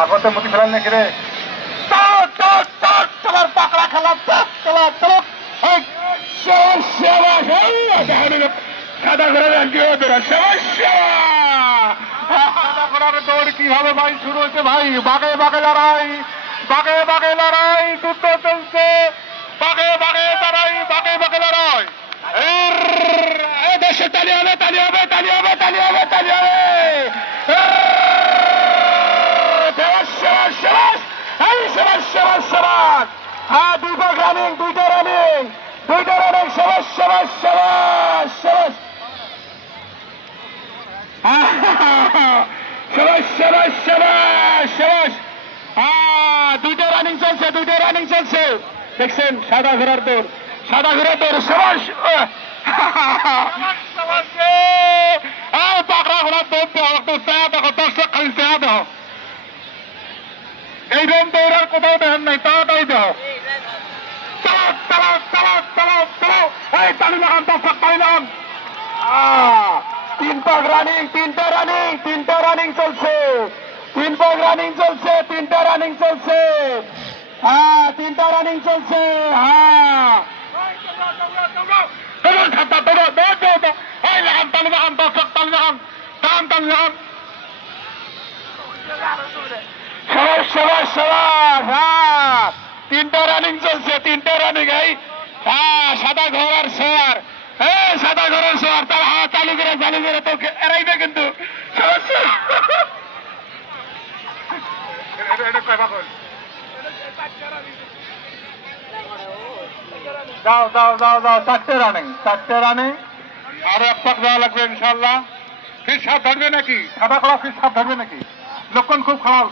আগতে মুতি ফেলান নাকি রে? চলার পাকড়া খেলা, চল, চলা, চলো। এই সমস্যা এই আদাহারে সাদা ঘোড়া রাজ্য ওদের সমস্যা সাদা ঘোড়ার দৌড় কি হবে ভাই শুরু ভাই? লড়াই লড়াই, যুদ্ধ চলছে। লড়াই দেশে তালি হবে তালি হবে তালি হবে তালি হবে তালি হবে সবাস সবাস সবাস এই সবাস হ্যাঁ দুইটা রানিং দুইটা রানিং দুইটা রানিং সবাস সবাস সবাস সবাস সবাস সবাস সবাস হ্যাঁ দুইটা রানিং চলছে, দুইটা রানিং চলছে। দেখছেন, সাদা ঘোড়ার দৌড়, সাদা ঘোড়ার দৌড় সবাস পাকড়া ঘোড়ার দৌড় দেখো খালি চায়া দেখো। এই রকম দৌড়ার কোথাও দেখেন নাই তাড়াতাড়ি দেখো চালাও চালাও চালাও চালাও চালাও এই তালি লাগান দর্শক তালি তিন পাক রানিং তিনটা রানিং তিনটা রানিং চলছে। তিন পাক রানিং চলছে তিনটা রানিং চলছে। হ্যাঁ তিনটা রানিং চলছে হ্যাঁ। দৌড়, ছাতা, সবাস, সবাস, সবাস, হ্যাঁ। তিনটা রানিং চলছে তিনটা রানিং এই হ্যাঁ সাদা ঘোড়ার সোয়ার হ্যাঁ সাদা ঘোড়ার সোয়ার তার হ্যাঁ চালু করে চালু করে তোকে এড়াইবে কিন্তু? যাও যাও যাও যাও চারটে রানিং চারটে রানিং আরও এক পাক দেওয়া লাগবে ইনশাল্লাহ ফির সাপ ধরবে নাকি? সাদা কলা ফির সাপ ধরবে নাকি? লক্ষণ খুব খারাপ।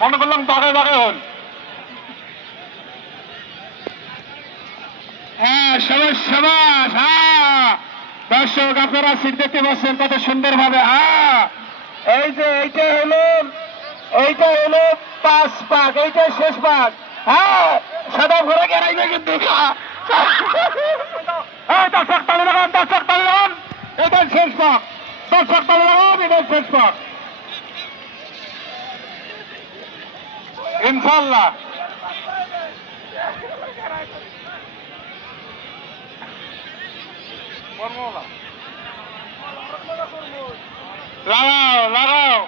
মনে করলাম বাগে বাগে হল। হ্যাঁ হ্যাঁ। দর্শক, আপনারা সিট দেখতে কত সুন্দর ভাবে হ্যাঁ। এই যে, এইটা হলো এইটা হলো পাঁচ পাক এইটা শেষ পাক। হ্যাঁ সাদা ঘোড়া গেরাইবে কিন্তু? হ্যাঁ দর্শক তালে লাগান দর্শক তালে লাগান এটাই শেষ পাক, দর্শক তালে লাগান এটাই শেষ পাক। ইনশাল্লাহ লাগাও লাগাও।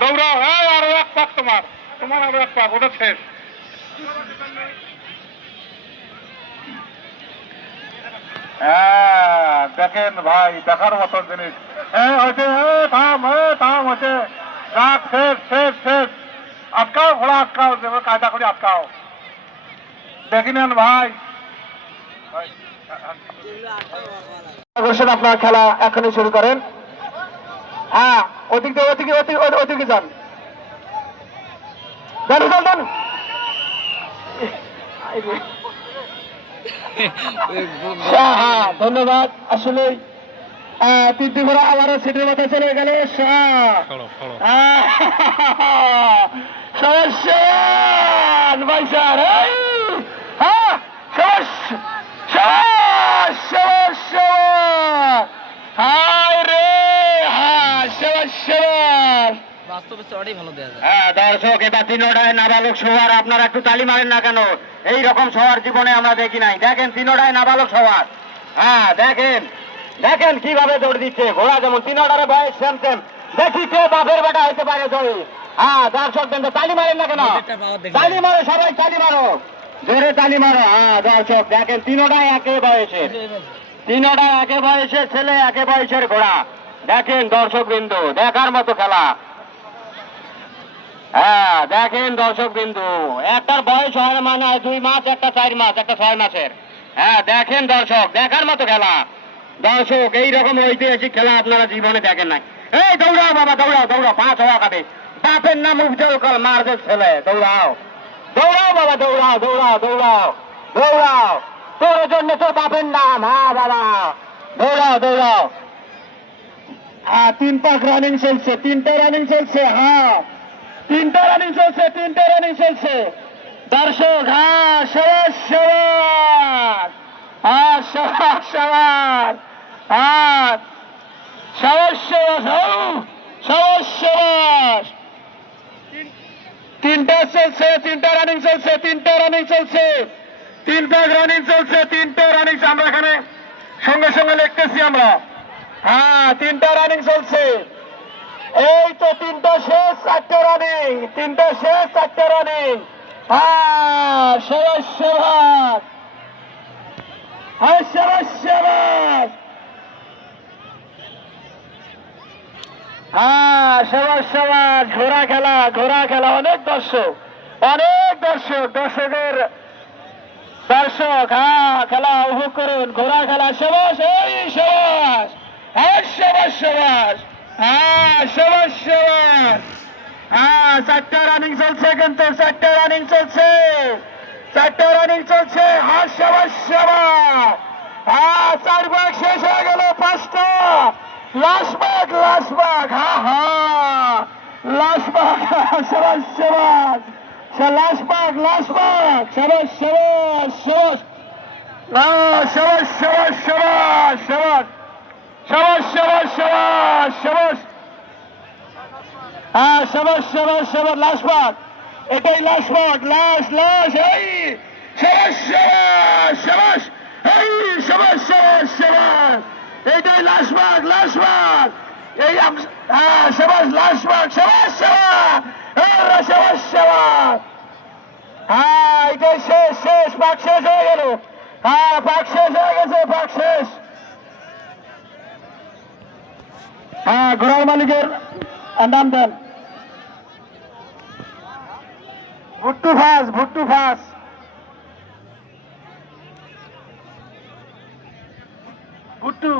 দৌড়াও হ্যাঁ আরও এক পাক তোমার। তোমার আরও এক পাক ওটা শেষ হ্যাঁ দেখেন ভাই, দেখার মতন জিনিস। হ্যাঁ হয়েছে হ্যাঁ থাম থাম রাত আটকাও, ঘোড়া আটকাও, যেভাবে কায়দা করে আটকাও। দেখি নেন ভাই। আপনার খেলা এখনই শুরু করেন। হ্যাঁ ওদিকে ওদিকে ওদিকে ওদিকে যান। যান যান যান। ধন্যবাদ। আসলে তিনটি ঘোড়া আবারও সিটের মাথায় চলে গেল। সমস্যা ভাই স্যার হ্যাঁ রে! সমস্যা বাস্তবে চড়াই ভালো দেওয়া যায়। হ্যাঁ দর্শক এটা তিনোটায় নাবালক সবার আপনারা একটু তালি মারেন না কেন? এই রকম সবার জীবনে আমরা দেখি নাই। দেখেন তিনোটায় নাবালক সবার। হ্যাঁ দেখেন দেখেন কীভাবে দৌড় দিচ্ছে। ঘোড়া যেমন তিনোটারে বয়স সেম সেম। দেখি কে বাপের বেটা হইতে পারে হ্যাঁ দর্শক তালি মারেন না কেন? তালি মারো সবাই তালি মারো। জোরে তালি মারো। হ্যাঁ দর্শক দেখেন তিনোটায় একে বয়সের। তিনোটা একে বয়সের ছেলে একে বয়সের ঘোড়া। দেখেন দর্শক বিন্দু দেখার মতো খেলা। হ্যাঁ দেখেন দর্শক বিন্দু একটার বয়স হয় মানে দুই মাস, একটা চার মাস, একটা ছয় মাসের। হ্যাঁ দেখেন দর্শক, দেখার মতো খেলা। দর্শক, এইরকম ঐতিহাসিক খেলা আপনারা জীবনে দেখেন নাই। এই, দৌড়াও বাবা, দৌড়াও দৌড়াও, পাঁচ হওয়া খাবে বাপের নাম উজ্জ্বল কল মারদের ছেলে, দৌড়াও। দৌড়াও বাবা, দৌড়াও দৌড়াও দৌড়াও দৌড়াও। তোর জন্য তোর বাপের নাম হ্যাঁ বাবা। দৌড়াও দৌড়াও। তিন পাক রানিং চলছে, তিনটা রানিং চলছে হ্যাঁ। তিনটা রানিং চলছে, তিনটা রানিং চলছে। দর্শক হ্যাঁ সবাস সবাস হ্যাঁ সবাস সবাস হ্যাঁ সবাস সবাস সবাস সবাস তিনটা চলছে, তিনটা রানিং চলছে, তিনটা রানিং চলছে। তিনটা রানিং চলছে, তিনটা রানিং আমরা এখানে সঙ্গে সঙ্গে লিখতেছি আমরা। হ্যাঁ তিনটা রানিং চলছে। এই তো তিনটা শেষ, চারটে রানিং তিনটা শেষ, চারটে রানিং হ্যাঁ হ্যাঁ হ্যাঁ ঘোড়া খেলা ঘোড়া খেলা। অনেক দর্শক অনেক দর্শক, দর্শকের দর্শক। হ্যাঁ খেলা উপভোগ করুন। ঘোড়া খেলা সবাস এই সবাস সবাস সবাস হ্যাঁ সবাস সবাস হ্যাঁ চারটা রানিং চলছে কিন্তু, চারটা রানিং চলছে। চারটা রানিং চলছে। হ্যাঁ সবাস সবাস হ্যাঁ চার ভাগ শেষ হয়ে গেল, পাঁচটা। লাশ বাঘ লাশ বাঘ হা হা। লাশ বাঘ সবাস সবাস লাশ বাঘ লাশ বাঘ সবাস সবাস সবাস সবাস সবাস সবাস সবাস সবাস সবাস সবাস সবাস। হ্যাঁ সবাস সবাস সবাস লাশ বাঘ এটাই লাশ বাঘ লাশ লাশ এই। সবাস সবাস সবাস, এই, সবাস সবাস সবাস। এইটাই লাশ বাঘ লাশ বাঘ এই হ্যাঁ সবাস লাশ বাঘ সবাস সবাস। হ্যাঁ সবাস সবাস। হ্যাঁ এটাই শেষ শেষ বাঘ শেষ হয়ে গেল। হ্যাঁ বাঘ শেষ হয়ে গেছে বাঘ শেষ। হ্যাঁ ঘোড়ার মালিকের নাম দেন। ভুট্টু ফাঁস ভুট্টু ফাঁস। ভুট্টু।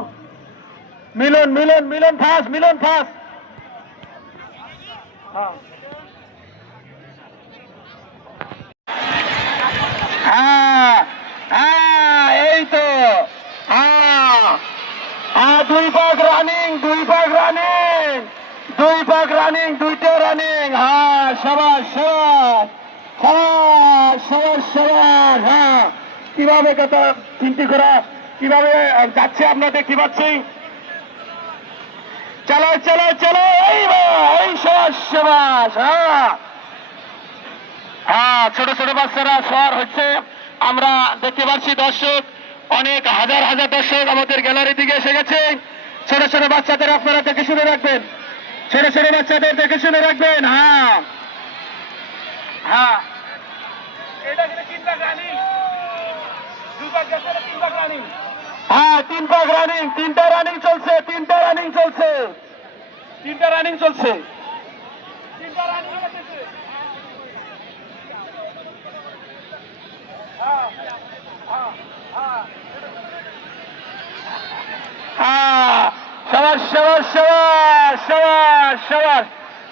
মিলন মিলন মিলন ফাঁস মিলন ফাঁস। হ্যাঁ। হ্যাঁ এই তো হ্যাঁ হ্যাঁ দুই পাক রানিং দুই পাক রানিং দুই পাক রানিং দুইটা রানিং হ্যাঁ সবাস সবাস সবাস সবাস হ্যাঁ। কীভাবে কত চিন্তি করা, কীভাবে যাচ্ছে আপনারা দেখতে পাচ্ছি চলো চলো চলো, এই সবাস হ্যাঁ। হ্যাঁ ছোট ছোট বাচ্চারা সর হচ্ছে। আমরা দেখতে পাচ্ছি দর্শক, অনেক হাজার হাজার দর্শক আমাদের গ্যালারি দিকে এসে গেছে। ছোট ছোট বাচ্চাদের আপনারা দেখে শুনে রাখবেন। ছোট ছোট বাচ্চাদের দেখে শুনে রাখবেন হ্যাঁ। হ্যাঁ। হ্যাঁ তিন পাক রানিং তিনটা রানিং চলছে তিনটা রানিং চলছে। তিনটা রানিং চলছে। হ্যাঁ,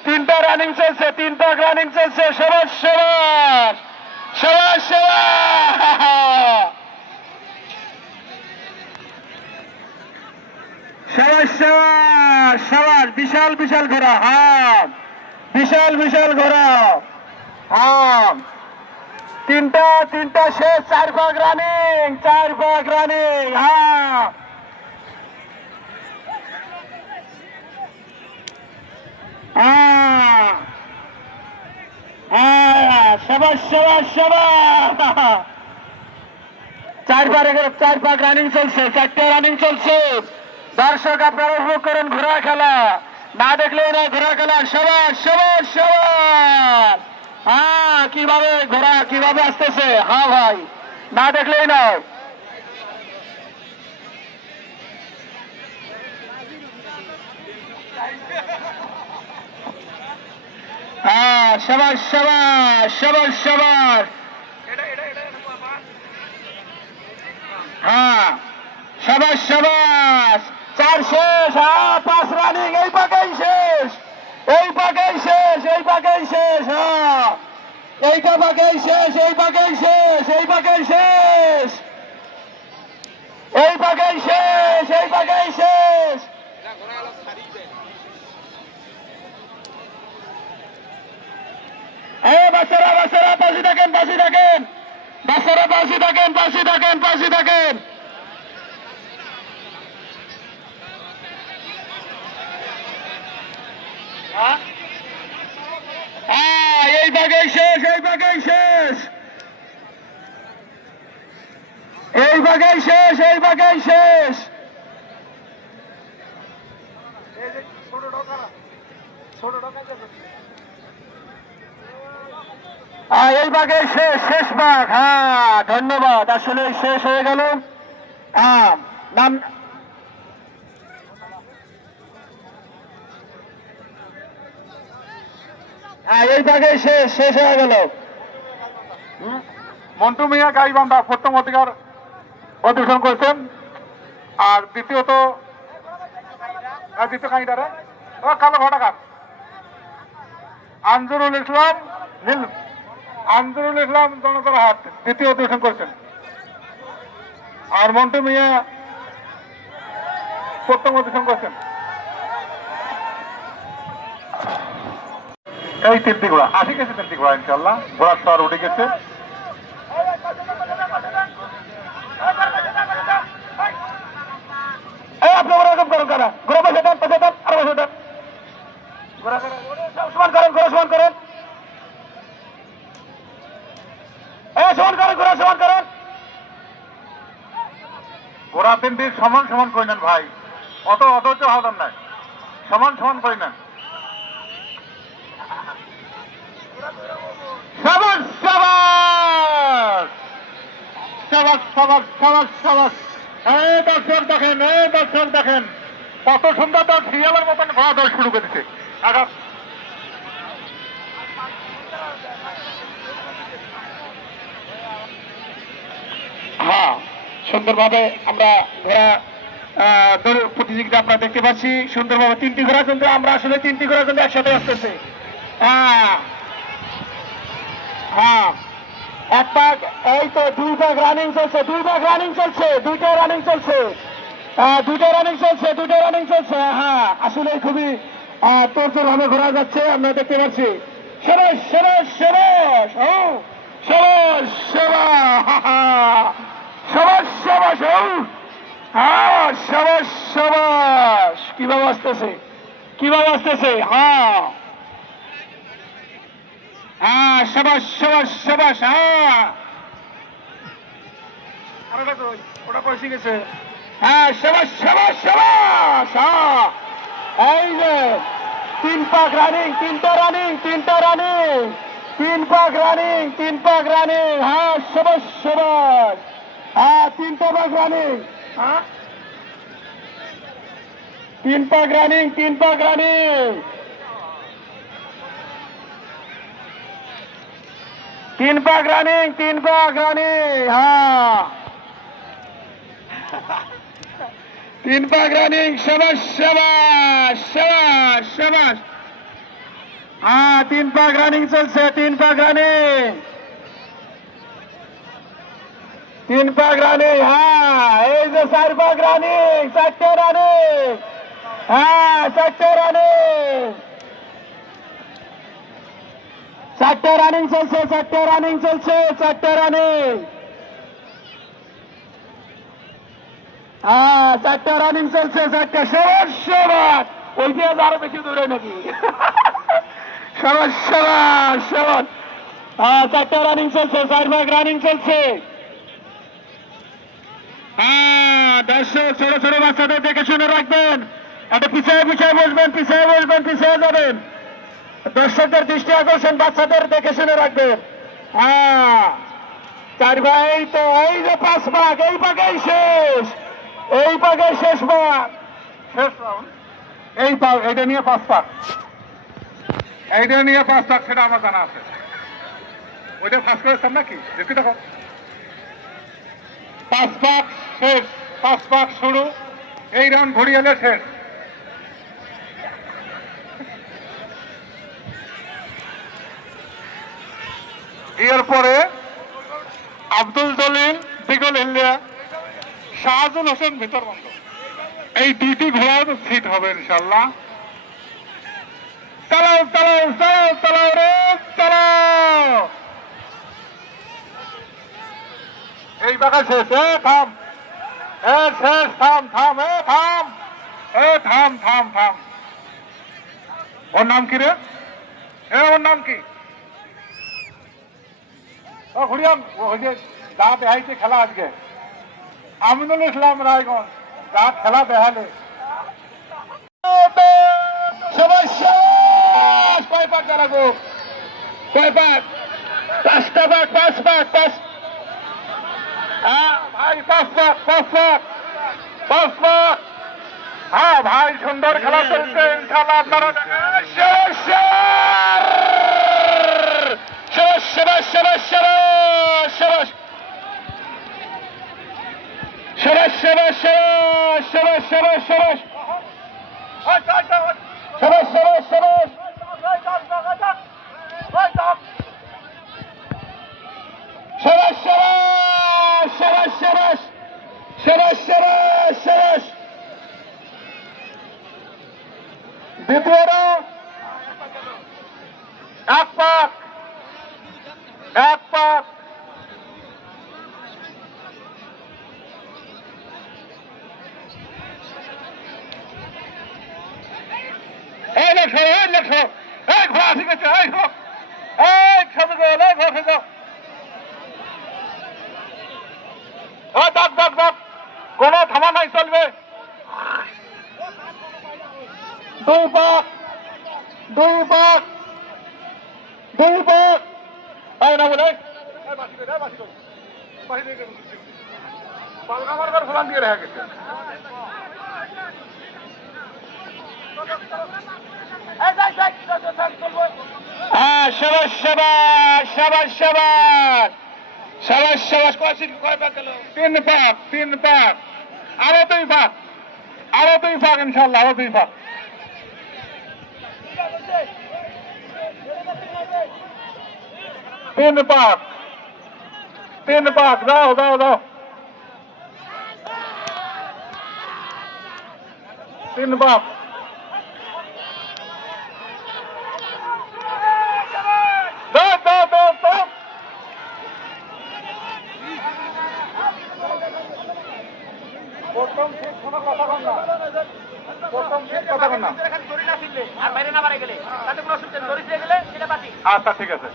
তিনটা রানিং চলছে তিনটা রানিং চলছে সবাস সবাস। সবাস সবাস সবাস সবাস সবাস বিশাল বিশাল ঘোড়া হ্যাঁ বিশাল বিশাল ঘোড়া হ্যাঁ তিনটা তিনটা শেষ, চার ভাগ রানিং চার ভাগ রানিং হ্যাঁ হ্যাঁ হ্যাঁ সবার সবাস সবাস। চার পার চার পাক রানিং চলছে, চারটে রানিং চলছে। দর্শক, আপনারা উপভোগ করেন ঘোড়া খেলা। না দেখলেও না ঘোড়া খেলা। সবাস সবাস সবার হ্যাঁ কীভাবে ঘোড়া, কীভাবে আসতেছে? হ্যাঁ ভাই, না দেখলেই না হ্যাঁ সবাস সবাস সবাস সবাস হ্যাঁ সবাস সবাস চার শেষ হ্যাঁ পাঁচ রানিং এই পাকেই শেষ। এই পাকেই শেষ, এই পাকেই শেষ হ্যাঁ। এইটা পাকেই শেষ, এই পাকেই শেষ, এই পাকেই শেষ। এই পাকেই শেষ, এই পাকেই শেষ। বাচ্চারা বাচ্চারা, পাশে থাকেন পাশে থাকেন। বাচ্চারা, পাশে থাকেন পাশে থাকেন পাশে থাকেন। এই ভাগেই শেষ, এই ভাগেই শেষ। এই ভাগেই শেষ, এই ভাগেই শেষ। হ্যাঁ এই ভাগে শেষ শেষ ভাগ হ্যাঁ ধন্যবাদ। আসলে শেষ হয়ে গেল। হ্যাঁ নাম এই ভাগে শেষ শেষ হয়ে গেল। মন্টু মিয়া গাইবান্ধা প্রথম অধিকার অধিবেশন করেছেন। আর দ্বিতীয়ত দ্বিতীয় কাহিনীটারে ও, কালো ঘটাকার আনজুরুল ইসলাম, নীল আনজুরুল ইসলাম জনতার হাট দ্বিতীয় অধিবেশন করেছেন। আর মন্টু মিয়া প্রথম অধিবেশন করছেন। এই তিনটি ঘোড়া আসি গেছে তিনটি ঘোড়া ইনশাল্লাহ ঘোড়ার স্যার উঠে গেছে এই আপনি ওরকম করেন কারা ঘোরা বসে দেন বসে দেন আর বসে দেন ঘোরা করেন সমান করেন ঘোরা সমান করেন এই সমান করেন ঘোরা সমান করেন তিনটি সমান সমান করে নেন ভাই। অত অধৈর্য হওয়ার নাই সমান সমান করে নেন। কত সুন্দর সিরিয়ালের মতন শুরু হ্যাঁ সুন্দরভাবে আমরা ঘোড়া দৌড় প্রতিযোগিতা আমরা দেখতে পাচ্ছি, সুন্দরভাবে তিনটি ঘোড়া কিন্তু আমরা আসলে তিনটি ঘোড়া কিন্তু একসাথে আসতেছে। হ্যাঁ হ্যাঁ এক পাক এই তো রানিং চলছে রানিং চলছে রানিং চলছে। দুইটা রানিং চলছে রানিং চলছে। হ্যাঁ আসলে খুবই তোর ঘোরা যাচ্ছে, আমরা দেখতে পাচ্ছি। সেবা হ্যাঁ কীভাবে হ্যাঁ। হ্যাঁ হ্যাঁ। ওটা শিখেছে হ্যাঁ হ্যাঁ। যে, তিন পাক রানিং, তিনটা রানিং তিনটা রানিং। তিন পাক রানিং, তিন পাক রানিং হ্যাঁ সবাস সবাস। হ্যাঁ তিনটা পাক রানিং। হ্যাঁ তিন পাক রানিং তিন পাক রানিং তিন পাক রানিং তিন পাক রানিং হ্যাঁ তিন পাক রানিং সবাস সবাস সবাস সবাস হ্যাঁ তিন পাক রানিং চলছে তিন পাক রানিং তিন পাক রানিং হ্যাঁ এই যে চার পাক রানিং চারটে রানিং হ্যাঁ চারটে রানিং চারটে রানিং চলছে চারটে রানিং চলছে চারটে রানিং হ্যাঁ চারটে রানিং চলছে চারটে সবার সবার ওই দিয়ে আরও বেশি দূরে নাকি সবার সবার সবার হ্যাঁ চারটে রানিং চলছে চার ভাগ রানিং চলছে হ্যাঁ দর্শক ছোট ছোট বাচ্চাদের দেখে শুনে রাখবেন। একটা পিছিয়ে পিছিয়ে বসবেন পিছিয়ে বসবেন, পিছিয়ে যাবেন। দর্শকদের দৃষ্টি আকর্ষণ, বাচ্চাদের দেখে শুনে রাখবেন। হ্যাঁ চার ভাই, তো এই যে পাঁচ ভাগ, এই ভাগেই শেষ। এই ভাগের শেষ ভাগ। শেষ এই পাক এটা নিয়ে পাঁচ পাক এইটা নিয়ে পাঁচ পাক সেটা আমার জানা আছে। ওইটা ফার্স্ট করেছেন নাকি? দেখি দেখো পাঁচ পাক শেষ পাঁচ পাক শুরু, এই রান ঘুরিয়ে শেষ। এরপরে আব্দুল জলিল বিগল ইন্ডিয়া, শাহজুল হোসেন ভিতরবন্ধ এই দুইটি ঘোড়ার সিট হবে ইনশাল্লাহ চালাও চালাও চালাও চালাও রে, চালাও। এই বাঘা শেষ হ্যাঁ থাম। এ শেষ, থাম থাম, এ থাম। এ, থাম থাম থাম। ওর নাম কি রে? এ, ওর নাম কি? ও ঘুরিয়াম ওই যে দা দেখাইছে খেলা আজকে। আমিনুল ইসলাম রায়গঞ্জ যা খেলা দেখালে। সবাই শেষ। কয় পাক দাঁড়াবো? কয় পাক? পাঁচটা পাক, পাঁচ পাক, পাঁচ হ্যাঁ ভাই পাঁচ লাখ পাঁচ লাখ পাঁচ লাখ হ্যাঁ ভাই সুন্দর খেলা চলছে ইনশাল্লাহ আপনারা শেষ শেষ শেষ শেষ শেষ Şeref şeref şeref şeref şeref şeref. Şeref şeref şeref. শেষ শেষ শেষ দ্বিতীয় রাউন্ড এক পাক এক পাক এই লেখো এই লেখো। এই ঘোড়া ঠিক আছে এই ঘোড়া এই ছবি গো এই ঘোড়া ঠিক ও দাগ দাগ দাগ। কোন থামা নাই চলবে। হ্যাঁ সবাই সবাই সবাই সবাই সাবাস সাবাস, কয় সিট, কয় পাক গেল তিন পাক তিন পাক আরও দুই পাক আরও দুই পাক ইনশাল্লাহ আরও দুই পাক তিন পাক তিন পাক দাও দাও দাও। তিন পাক দাও দাও দাও দাও আচ্ছা ঠিক আছে।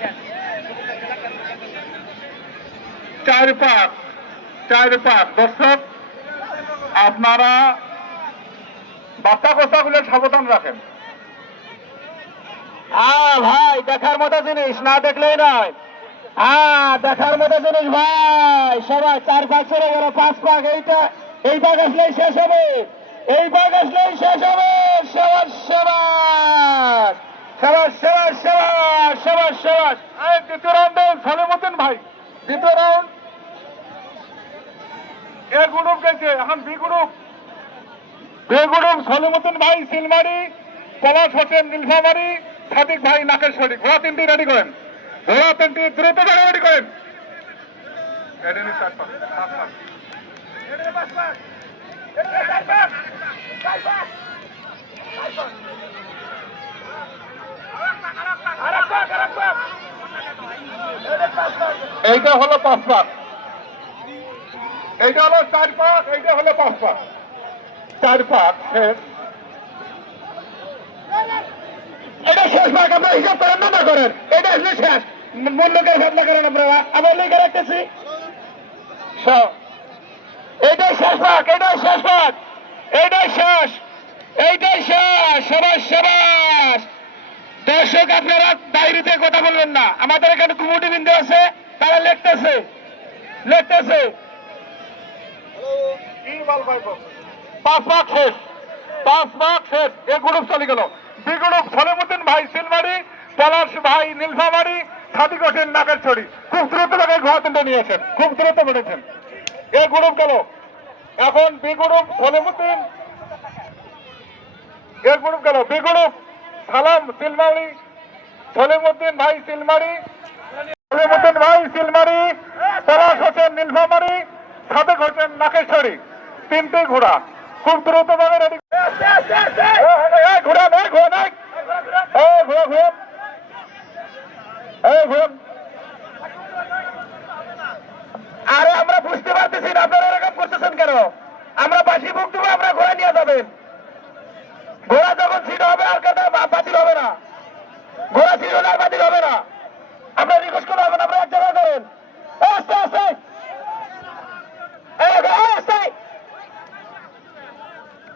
শেষ চার পাক চার পাক দর্শক আপনারা বাচ্চা কোচাগুলো সাবধান রাখেন। হ্যাঁ ভাই, দেখার মতো জিনিস না দেখলেই নয়। হ্যাঁ দেখার মতো জিনিস, ভাই। সবাই চার পাঁচ চলে গেল, পাঁচ পাক এইটা, এই পাক আসলেই শেষ হবে। এই পাক আসলেই শেষ হবে। সবার সবার। সবার সবার সবার সবার সবার। এই দ্বিতীয় রাউন্ডে সলিমুদ্দিন ভাই, দ্বিতীয় রাউন্ড। এ গ্রুপ গেছে, এখন B group. B group Salimuddin ভাই, সিলমারি, পলাশ হোসেন, নীলফামারি। সাদিক ভাই নাকেশ্বরী ঘোড়া তিনটি রেডি করেন। ঘোড়া তিনটি দ্রুত রেডি করেন। এইটা হলো পাঁচ পাক এইটা হলো চার পাক এইটা হলো পাঁচ পাক চার পাক শেষ এটা শেষ পাক আপনারা হিসাব করেন না করেন। এটা আসলে শেষ। মূল্যকের ভাবনা করেন আপনারা। আবার লিখে রাখতেছি। সব এইটাই শেষ পাক এটাই শেষ পাক এইটাই শেষ এইটাই শেষ সবাস সবাস। দর্শক আপনারা ডায়েরিতে কথা বলবেন না। আমাদের এখানে কুমুটি বিন্দু আছে তারা লিখতেছে। লিখতেছে। পাঁচ পাক শেষ পাঁচ পাক শেষ। এ গ্রুপ চলে গেল। বি গ্রুপ সলিমুদ্দিন ভাই সিলমারি, পলাশ ভাই নীলফামারি, সাদিক হোসেন নাগেরছড়ি। খুব দ্রুত ভাবে ঘোড়া তিনটে নিয়েছেন, খুব দ্রুত বেড়েছেন এ গ্রুপ গেল। এখন B group Salimuddin A group গেল। বি সালাম সিলমারি সলিমুদ্দিন ভাই সিলমারি সলিমুদ্দিন ভাই সিলমারি, পলাশ হোসেন নীলফামারি, সাদেক হোসেন নাকেশ্বরী তিনটে ঘোড়া। খুব দ্রুত ভাবে রেডি ঘোড়া নেই ঘোরা ঘোরা আরে আমরা বুঝতে পারতেছি না আপনারা এরকম করতেছেন কেন? আমরা বাসি বুক দেবো আমরা ঘোড়া নিয়ে যাবেন। ঘোড়া যখন ছিল হবে আর কাটা বাতিল হবে না। ঘোড়া ছিল না আর বাতিল হবে না আপনার রিকোয়েস্ট করা হবে না আপনারা এক জায়গায় করেন এই, আস্তে আস্তে এই, এই, আস্তে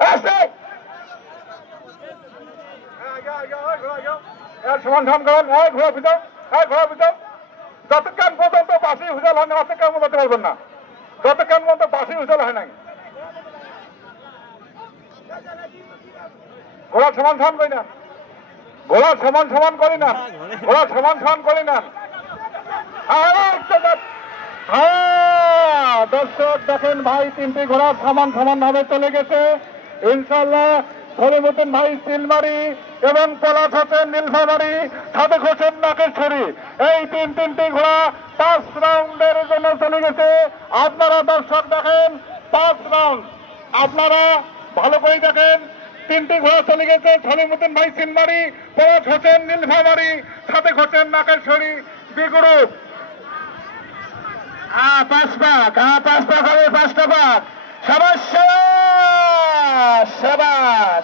আস্তে সমান সমান করেন এই ঘোড়া ভিতর, এই ঘোড়া ভিতর। যতক্ষণ পর্যন্ত বাসি হুজল হয় না, অতক্ষণ বলতে পারবেন না। যতক্ষণ পর্যন্ত বাসি হুজল হয় নাই। ঘোড়া সমান সমান করি না। ঘোড়া সমান সমান করি না। ঘোড়া সমান সমান করি না। দর্শক দেখেন ভাই, তিনটি ঘোড়া সমান সমান ভাবে চলে গেছে। ইনশাল্লাহ হরিমুদ্দিন ভাই সিলমারি এবং পলাশ হোসেন নীলফামারি, সাদেক হোসেন নাকেশ্বরী এই তিন তিনটি ঘোড়া পাঁচ রাউন্ডের জন্য চলে গেছে। আপনারা দর্শক দেখেন, পাঁচ রাউন্ড। আপনারা ভালো করে দেখেন, তিনটি ঘোড়া চলে গেছে। সলিমুদ্দিন ভাই সিলমারি পলাশ হোসেন নীলফামারি, সাদেক হোসেন নাকেশ্বরী বিগ্রুপ হ্যাঁ পাঁচ পাক হ্যাঁ পাঁচ পাক হবে পাঁচটা পাক সাবাস সাবাস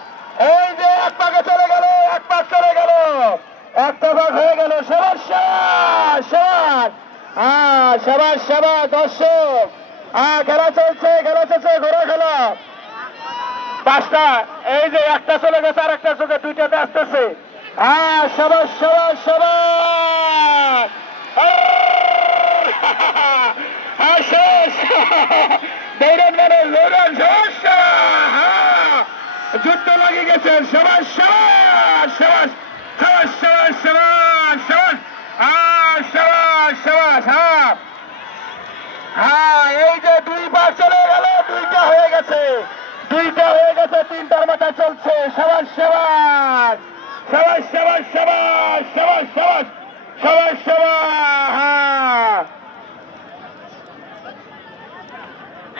এই যে এক পাকে চলে গেল, এক পাক চলে গেল। একটা পাক হয়ে গেল, সাবাস সাবাস হ্যাঁ সাবাস সাবাস, দর্শক। হ্যাঁ খেলা চলছে খেলা চলছে ঘোরা খেলা। পাঁচটা, এই যে একটা চলে গেছে, আর একটা চোখে দুইটাতে আসতেছে। হ্যাঁ সাবাস সাবাস সাবাস। হ্যাঁ শেষ দৌড়ান মানে দৌড়ান হ্যাঁ যুদ্ধ লাগে গেছে সবাস সবাস সবাস সবাস সবাস সবাস সবাস হ্যাঁ সবাস সবাস হ্যাঁ হ্যাঁ এই যে দুই বার চলে গেল দুইটা হয়ে গেছে দুইটা হয়ে গেছে তিনটার মাথা চলছে সবাস সবাস সবাস সবাস সবাস সবাস সবাস সবাস সবাস হ্যাঁ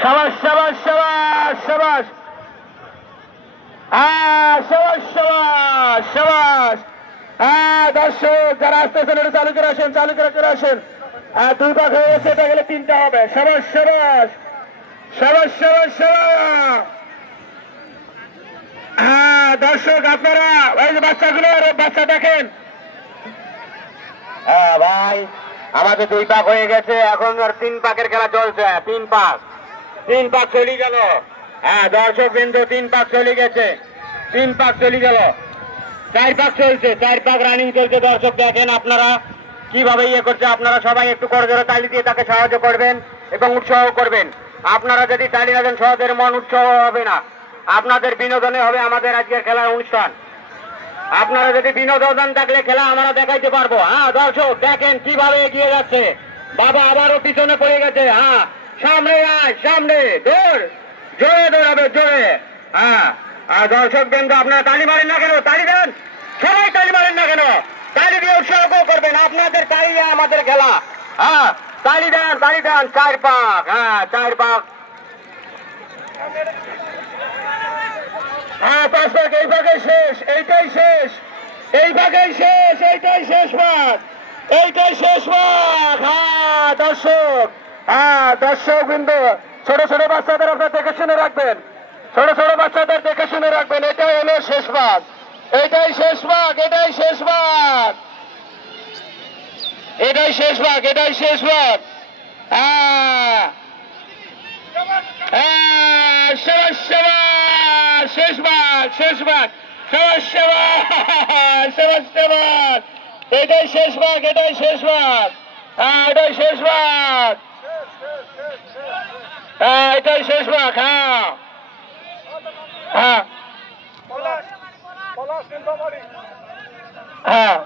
সবাস সবাস সবাস সবাস হ্যাঁ সবাস সবাস সবাস হ্যাঁ দর্শক, যারা এটা চালু করে আসেন, চালু করে করে আসেন। আর দুই ভাগ হয়ে গেছে, এটা গেলে তিনটা হবে। হ্যাঁ দর্শক, আপনারা ওই যে বাচ্চাগুলো বাচ্চা দেখেন। হ্যাঁ ভাই, আমাদের দুই পাক হয়ে গেছে, এখন আর তিন পাকের খেলা চলছে, তিন পাক। তিন পাক চলে গেল। হ্যাঁ দর্শক বিন্দু তিন পাক চলে গেছে। তিন পাক চলে গেল। চার পাক চলছে, চার পাক রানিং চলছে। দর্শক দেখেন আপনারা কীভাবে ইয়ে করছে। আপনারা সবাই একটু করে জোরে তালি দিয়ে তাকে সাহায্য করবেন এবং উৎসাহ করবেন। আপনারা যদি তালি না দেন, সহজের মন উৎসাহ হবে না। আপনাদের বিনোদনে হবে আমাদের আজকের খেলার অনুষ্ঠান। আপনারা যদি বিনোদন থাকলে খেলা আমরা দেখাইতে পারব। হ্যাঁ দর্শক দেখেন কীভাবে এগিয়ে যাচ্ছে। বাবা আবারও পিছনে পড়ে গেছে। হ্যাঁ সামনে আয়, সামনে, দৌড়। জোরে দৌড়াবে, জোরে। হ্যাঁ আর দর্শক বৃন্দ আপনারা তালি মারেন না কেন? তালি দেন। সবাই তালি মারেন না কেন? তালি দিয়ে উৎসাহ করবেন। আপনাদের তালি আমাদের খেলা। হ্যাঁ তালি দেন তালি দেন, চার পাক। হ্যাঁ চার পাক। হ্যাঁ পাঁচ ভাগ এই ভাগে শেষ, এইটাই শেষ। এই ভাগেই শেষ, এইটাই শেষ ভাগ এইটাই শেষ ভাগ হ্যাঁ দর্শক। হ্যাঁ দর্শক বিন্দু ছোট ছোট বাচ্চাদের আপনার দেখে শুনে রাখবেন। ছোট ছোট বাচ্চাদের দেখে শুনে রাখবেন এটাই হলো শেষ ভাগ। এটাই শেষ ভাগ এটাই শেষ ভাগ। এটাই শেষ ভাগ এটাই শেষ ভাগ। হ্যাঁ। হ্যাঁ, শেষ ভাগ শেষ ভাগ এটাই শেষ ভাগ এটাই শেষ ভাগ। হ্যাঁ এটাই শেষ ভাগ। হ্যাঁ এটাই শেষ ভাগ হ্যাঁ। হ্যাঁ। হ্যাঁ।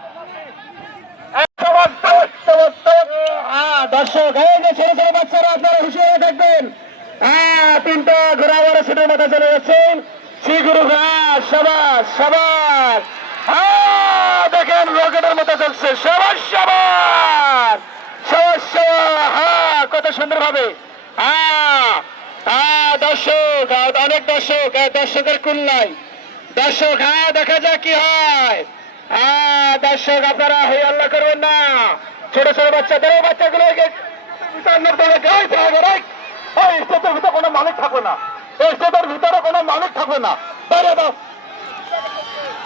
হ্যাঁ, দর্শক ছোট ছোট বাচ্চারা আপনারা হ্যাঁ তিনটা ঘোড়া বড় মাথা চলে যাচ্ছেন। শ্রীগুরু ঘাস সাবাস সাবাস। হ্যাঁ দেখেন রকেটের মতো চলছে। সাবাস সাবাস। সাবাস সাবাস। হ্যাঁ কত সুন্দর ভাবে দর্শক অনেক দর্শক দর্শকের কুল নাই দর্শক হ্যাঁ দেখা যাক কি হয়। হ্যাঁ দর্শক, আপনারা হই আল্লাহ করবেন না। ছোট ছোট বাচ্চাদের বাচ্চাগুলো এই স্টেটের ভিতরে কোনো মালিক থাকবে না। এই স্টেটের ভিতরে কোনো মালিক থাকবে না। বাইরে দাও।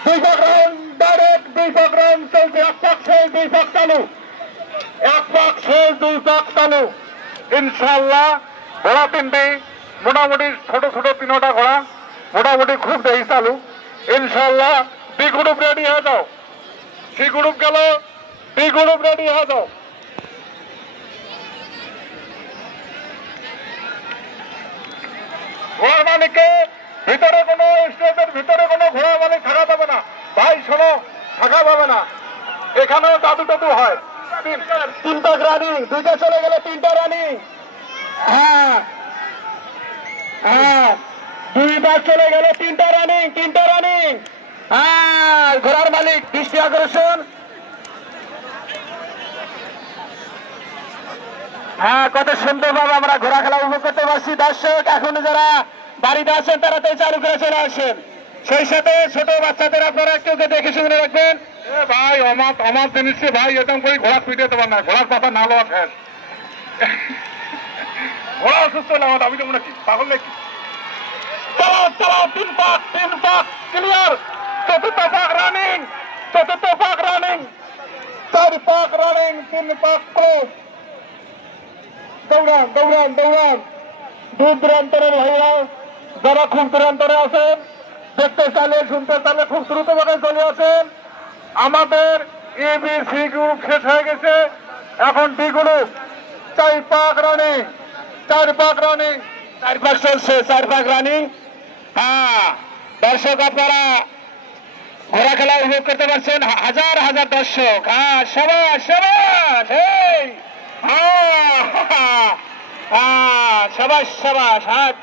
দুই রাউন্ড ডাইরেক্ট দুই রাউন্ড চলছে, এক পাক শেষ, দুই পাক চালু। এক পাক শেষ, দুই পাক চালু। ইনশাল্লাহ ঘোড়া তিনটি, মোটামুটি ছোট ছোট তিনটা ঘোড়া, মোটামুটি খুব দেহি চালু। ইনশাল্লাহ বি গ্রুপ রেডি হয়ে যাও। সি গ্রুপ গেল, বি গ্রুপ রেডি হয়ে যাও। ঘোড়ার মালিককে ভিতরে কোনো স্টেজের ভিতরে কোনো ঘোড়া মালিক থাকা যাবে না। ভাই, শোনো, থাকা যাবে না। এখানেও দাদু দাদু হয়। তিনটা রানিং, দুইটা চলে গেলে তিনটা রানিং। হ্যাঁ। হ্যাঁ। দুইবার চলে গেলে তিনটা রানিং তিনটা রানিং। হ্যাঁ ঘোড়ার মালিক, দৃষ্টি আকর্ষণ। হ্যাঁ কত সুন্দরভাবে আমরা ঘোড়া খেলা উপভোগ করতে পারছি। দর্শক, এখন যারা বাড়িতে আছেন, তারা তো চালু করে চলে আসেন। সেই সাথে ছোট বাচ্চাদের আপনারা ওকে দেখে শুনে রাখবেন। ভাই, অমাত অমাত জিনিসে ভাই, এরকম করে ঘোড়া পিটে না, ঘোড়ার পাতা না লওয়া ঘোড়া অসুস্থ না আমার আমি তো পাগল নাকি? তিন পাক তিন পাক রানিং রানিং চার পাক রানিং তিন যারা খুব দূরান্তরে আছেন, দেখতে চাইলে, শুনতে চাইলে খুব দ্রুত ভাবে চলে আসেন। আমাদের এ বি গ্রুপ শেষ হয়ে গেছে। এখন ডি গ্রুপ চার পাক রানিং চার পাক রানিং। চার পাক চলছে চার পাক রানিং। হ্যাঁ দর্শক আপনারা ঘোড়া খেলা উপভোগ করতে পারছেন। হাজার হাজার দর্শক। হ্যাঁ সবাস সবাস এই হ্যাঁ, হ্যাঁ, সবাস সবাস হাত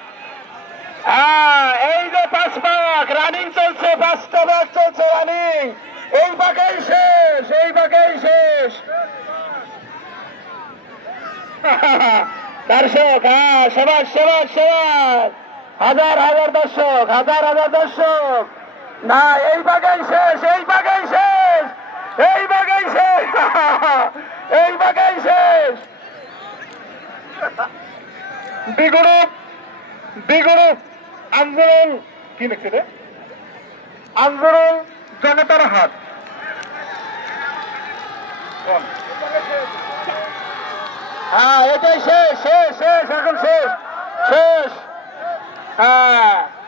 হ্যাঁ এই যে পাঁচ পাক রানিং চলছে পাঁচটা পাক চলছে রানিং। এই পাকেই শেষ, এই পাকেই শেষ। দর্শক হ্যাঁ সবাস সবাস সবাস হাজার হাজার দর্শক, হাজার হাজার দর্শক। না, এই বাগাই শেষ, এই বাগাই শেষ, এই বাগাই শেষ। এই বাগাই শেষ। বিগুরুপ বিগুরুপ আন্দোলন। কি লিখছে রে? আন্দোলন জনতার হাত। হ্যাঁ এটাই শেষ শেষ শেষ এখন শেষ শেষ। হ্যাঁ।